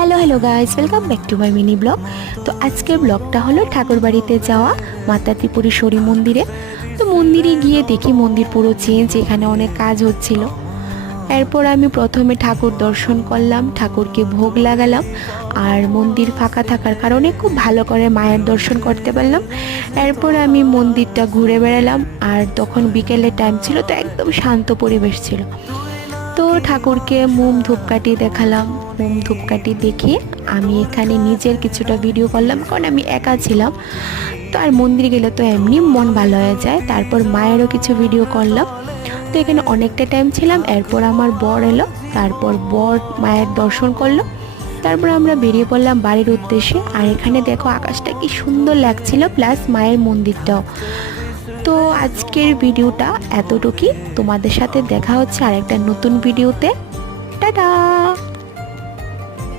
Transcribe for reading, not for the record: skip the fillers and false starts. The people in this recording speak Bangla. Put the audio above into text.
Hello guys, welcome back to my mini blog. তো আজকের ব্লগটা হলো ঠাকুরবাড়িতে যাওয়া মাতা ত্রিপুরেশ্বরী মন্দিরে। তো মন্দিরে গিয়ে দেখি মন্দির পুরো চেঞ্জ, এখানে অনেক কাজ হচ্ছিল। এরপর আমি প্রথমে ঠাকুর দর্শন করলাম, ঠাকুরকে ভোগ লাগালাম, আর মন্দির ফাঁকা থাকার কারণে খুব ভালো করে মায়ের দর্শন করতে পারলাম। এরপর আমি মন্দিরটা ঘুরে বেড়ালাম, আর তখন বিকেলের টাইম ছিল, তো একদম শান্ত পরিবেশ ছিল। তো ঠাকুরকে মোম ধূপকাঠি দেখালাম। মোম ধূপকাঠি দেখে আমি এখানে নিজের কিছুটা ভিডিও করলাম, কারণ আমি একা ছিলাম। তো আর মন্দির গেলে তো এমনি মন ভালো হয়ে যায়। তারপর মায়েরও কিছু ভিডিও করলাম। তো এখানে অনেকটা টাইম ছিলাম। এরপর আমার বর এলো, তারপর বর মায়ের দর্শন করলো। তারপর আমরা বেরিয়ে পড়লাম বাড়ির উদ্দেশ্যে। আর এখানে দেখো আকাশটা কি সুন্দর লাগছিল, প্লাস মায়ের মন্দিরটাও। তো আজকের ভিডিওটা এতটুকুই। তোমাদের সাথে দেখা হচ্ছে আরেকটা নতুন ভিডিওতে। টাটা।